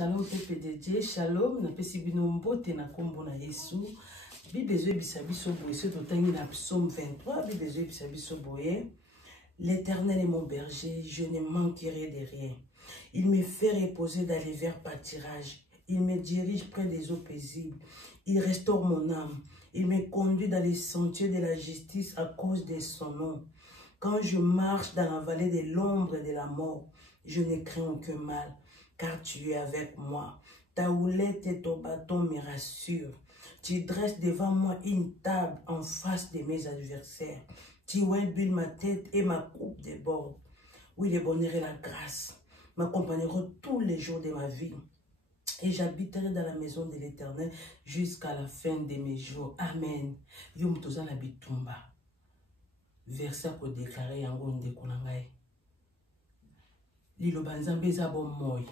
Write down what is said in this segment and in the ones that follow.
Shalom PPDJ, shalom, na pesi bino mbote na kombo na Yesu. Bibezo bisabiso boye, ce totangi na psaume 23, bibezo bisabiso boye. L'Éternel est mon berger, je ne manquerai de rien. Il me fait reposer dans les verts pâturages. Il me dirige près des eaux paisibles. Il restaure mon âme. Il me conduit dans les sentiers de la justice à cause de son nom. Quand je marche dans la vallée de l'ombre de la mort, je ne crains aucun mal, car tu es avec moi. Ta houlette et ton bâton me rassurent. Tu dresses devant moi une table en face de mes adversaires. Tu huiles ma tête et ma coupe déborde. Oui, le bonheur et la grâce m'accompagneront tous les jours de ma vie. Et j'habiterai dans la maison de l'Éternel jusqu'à la fin de mes jours. Amen. Yom toza na bitumba. Verset pour déclarer yango ndeko na ngai. Liloba nzambe eza bomoi.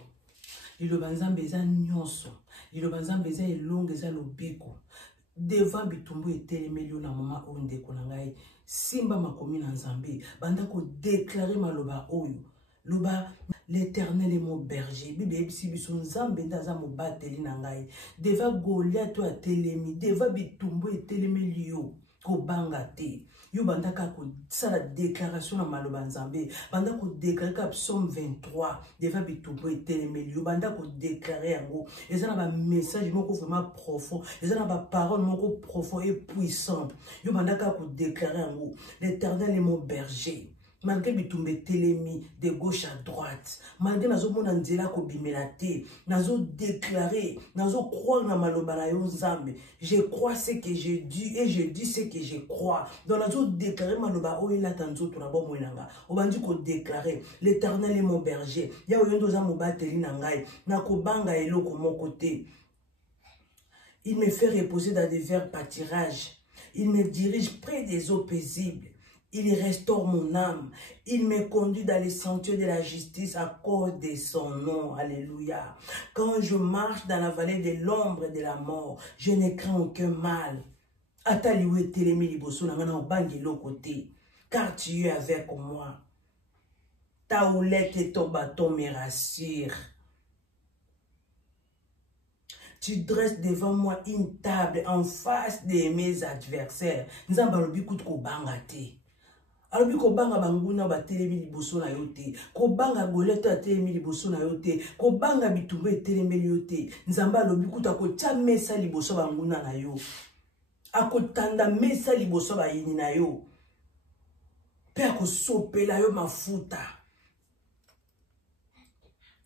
Liloba nzambe eza nyonso. Liloba nzambe eza elongo eza lobiko. Devant bitumbu etelemeli na mama oyo ndeko na ngai. Simba makomi na nzambe. Banda ko déclarer maloba oyo. Loba, l'Éternel est mon berger. Bible si biso nzambe ndaza mobateli na ngai. Deva Goliath a telemi, deva bitumbu etelemeli yo ko banga te. Yo bandaka ko sala déclaration na maloba nzambe. Banda ko déclarer ka psaume 23, deva bitumbu etelemeli yo banda ko déclarer yango. Eza na ba message moko vraiment profond. Eza na ba parole moko profond et puissant. Yo bandaka ko déclarer yango. L'Éternel est mon berger. Malgré bitumbe telemi de gauche à droite, malgré nazo mona nzela ko bimelate, nazo déclarer, nazo croire na maloba na yo nzambe. Je crois ce que je dis et je dis ce que je crois. Donc nazo déclarer maloba o ila tanzo to na bo moinanga. Obandi ko déclarer, l'Éternel est mon berger. Ya oyendo za mobateli na ngai, na ko banga eloko mon côté. Il me fait reposer dans des verts pâturages. Il me dirige près des eaux paisibles. Il restaure mon âme. Il me conduit dans les sentiers de la justice à cause de son nom. Alléluia. Quand je marche dans la vallée de l'ombre et de la mort, je ne crains aucun mal. Ataliwe telemi liboso na ngana obangi lokote. Car tu es avec moi. Ta houlette et ton bâton me rassurent. Tu dresses devant moi une table en face de mes adversaires. Nzamba lobi kout ko bangate. Alors ko banga banguna ba telemi liboso na yote. Ko banga Goliath telemi liboso na yote. Ko banga bitumbe telemi yote. Nzamba lobi kuta ko tia mesa liboso banguna na yo. Akotanda mesa liboso ba yini na yo. Pe akosopela yo mafuta.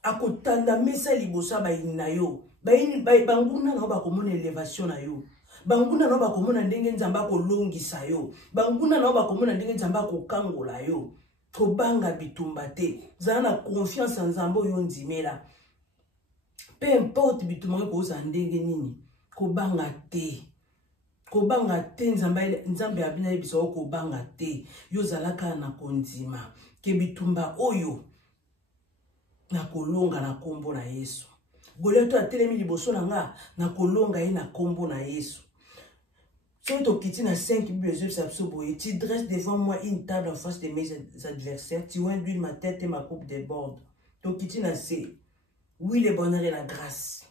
Akotanda mesa liboso ba yini na yo. Banguna na ba komona elevation na yo. Banguna na ba komona ndenge nzamba ko longisa yo. Banguna na ba komona ndenge nzamba ko kangola yo. Ko banga bitumba te. Zana na confiance en nzambo yo ndimela. Peu importe bitumba ko za ndenge nini. Ko banga te. Ko banga te nzambe abina biso ko banga te. Yo zalaka na kondima. Ke bitumba oyo na kolonga na kombo na Yesu. Goliath a telemi liboso na nga na kolonga ye na kombo na Yesu. Sur ton kiti na 5 Bible, tu dresses devant moi une table en face de mes adversaires. Tu huiles ma tête et ma coupe déborde. Ton kiti na c'est oui, le bonheur et la grâce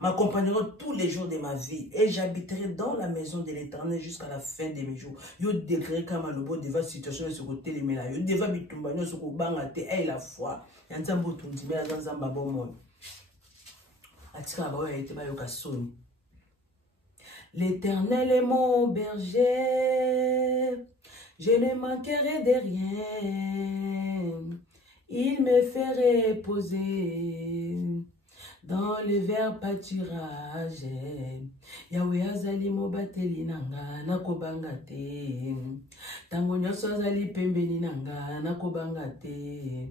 m'accompagneront tous les jours de ma vie et j'habiterai dans la maison de l'Éternel jusqu'à la fin de mes jours. Yo déclaré comme le bon devant situation sur côté les mela. Yo devant bitumbanyo sur banga te et la foi. Yanzambo tundimela zanzamba bomon. Atika ba ya ite ba yo kasoni. L'Éternel est mon berger, je ne manquerai de rien. Il me fait reposer dans le vert pâturage. Yahweh azali mobateli nanga nakobanga te. Tango nyonso azali pembeni nanga nakobanga te.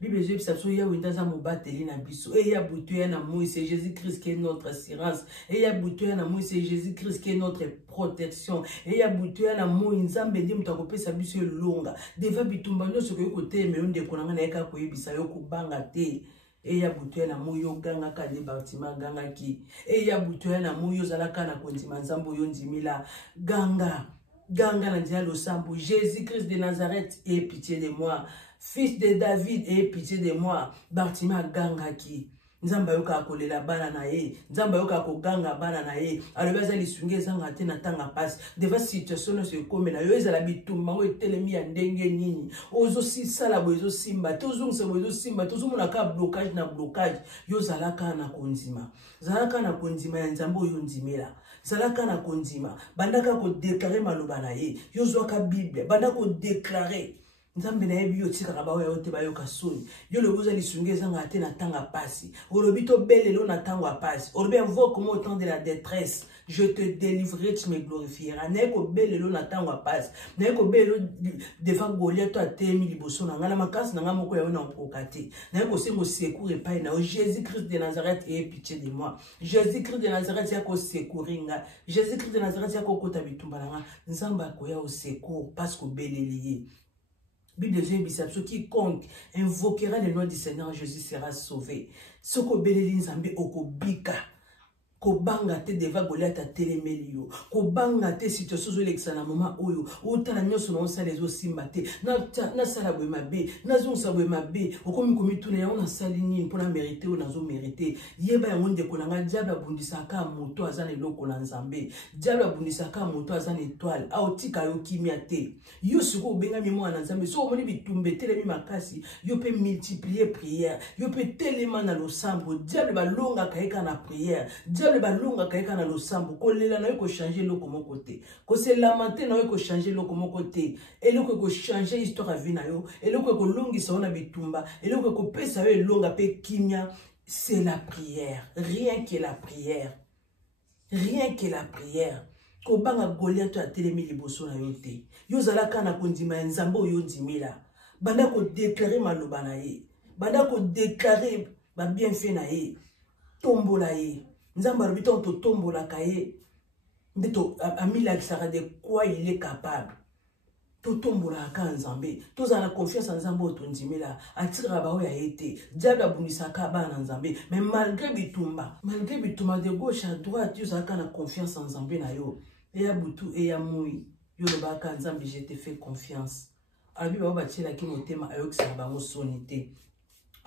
Bible Jésus s'absous Yahweh ndaza mobateli na biso. Et ya boutuya na moi c'est Jésus-Christ qui est notre assurance. Et ya boutuya na moi c'est Jésus-Christ qui est notre protection. Et ya boutuya na moi nzambe ndi mutakopesa biso longa. Deva bitumba nyonso ko yokote melonde konanga na eka koyebisa yo kubanga te. Et ya boutuya na moi yo ganga ka de bâtiment ganga ki. Et ya boutuya na moi yo zalaka na kontima nzambo yo ndimila ganga. Ganga na dia lo sambo. Jésus-Christ de Nazareth, aie pitié de moi. Fils de David, aie pitié de moi. Bartima Gangaki. nzambe ayoka akolela bana na ye, nzambe ayoka akoganga bana na ye, alobi aza lisungi ezanga te na tanga pasi deva situation nyonso ekomela yo ezala bitumba ngo etelemi ya ndenge nini ozosala boye ezosimba te ozongisa boye ezosimba te ozomonaka blocage na blocage yo zalaka na kondima, zalaka na kondima ya nzambe oyo ndimela, zalaka na kondima bandaka kodeklare maloba na ye, yo zwaka Bible banda kodeklare nzambe na yebi yo tikaka baoya yo te bayoka soni yo lobi oza lisungi ezanga te na tanga pasi olobi tobelelo na tango ya pasi olobi invoque-moi au temps de la détresse je te délivrerai, tu me glorifieras. Naye ko belelo na tango passe. Naye ko belelo devant Goliath to atemi liboso na ngala makasi na ngamoko ya na okokate. Naye ko sengo secours epai na Jésus-Christ de Nazareth ait pitié de moi. Jésus-Christ de Nazareth ya ko secouringa. Jésus-Christ de Nazareth ya ko kota bitumba na nga. Nzamba ko ya au secours parce que belelié. Bible de quiconque invoquera le nom du Seigneur Jésus sera sauvé. Ce que beleli nzambe okobika. Kobanga te deva Goliath a telemeli yo. Kobanga te situation zo lekisa na mama oyo. Otala nyoso na osala ezo simba te. Na sala bwe mabe. Na zonsa bwe mabe. Okomi komituna ya ona sali nini mpona mérité o nazo mérité. Yeba ya ngonde konanga diable abundisaka moto azana eloko na nzambe. Diable abundisaka moto azana étoile. A otika yo kimia te. Yo suko obenga mi mwana nzambe. So omoni bitumbe telemi makasi. Yo pe multiplier prière. Yo pe telema na losambo. Diable balonga kaeka na prière. Le balonga kaeka na losambo ko lela na yo ko changer loko moko te ko se lamenter na yo ko changer loko moko te eloko ko changer histoire vie na yo eloko ko longisa ona bitumba eloko ko pesa yo elonga pe kimia c'est la prière, rien que la prière, rien que la prière. Ko banga Goliath a telemi liboso na yo te yo zalaka na kondima ya nzambe oyo ndimela banda ko déclarer maloba na ye banda ko déclarer ba bienfait na ye tombola ye nzamba rubiton to tombola kaye ndeto amila kisaka de quoi il est capable to tombola ka nzambe to za na confiance en nzambe to ndimela atira ba oya ete diable abundisaka ba na nzambe mais malgré bitumba de gauche à droite yo za ka na confiance en nzambe na yo e ya butu e ya moi yo lo ba ka nzambe je te fais confiance abi ba ba tshela ki motema ayokisa ba ngosonite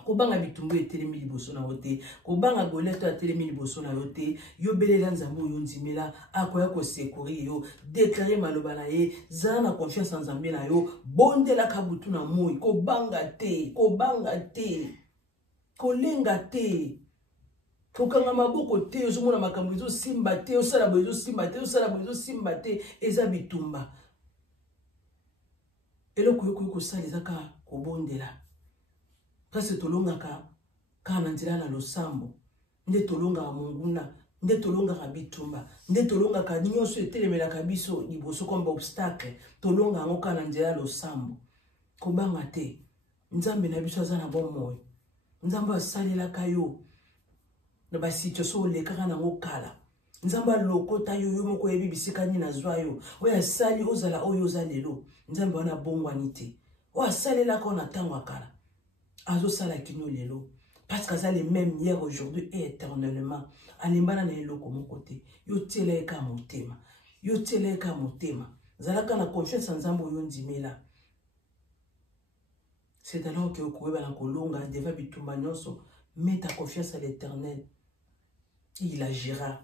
kobanga bitumbu etelemi liboso na wote kobanga Goliath atelemi liboso na yote yo belela nzambe oyo ndimela akoya ko secourir yo déclarer maloba na ye za na confiance en nzambe na yo bondela kabutu na moi kobanga te kolenga te kokanga maboko te ozomona makambo ezo simba te osala bo ezo simba te eza bitumba eloko yo ko sala ezaka kobondela. Parce que tolongaka kana nzela na losambo nde tolongaka monguna nde tolongaka bitumba nde tolongaka nyonso etelemelaka biso liboso komba obstacle tolonga ngo kana nzela losambo kobanga te nzambe na biso aza na bon moyo nzambe asalelaka yo na ba situation olekaka nango kala nzambe alokota yo yo moko yebi bisika nini nazwa yo oyo asali ozala oyo oza lelo nzambe wana bongwani te oyo asalelaka na ntango akala azo sala kino lelo parce que ça les mêmes hier aujourd'hui et éternellement alimbana na eloko moko te yo teleka motema zalaka na confiance en nzambe oyo ndimela c'est alors que okoyeba na kolonga deva bitumba nyonso mets ta confiance à l'Éternel il agira.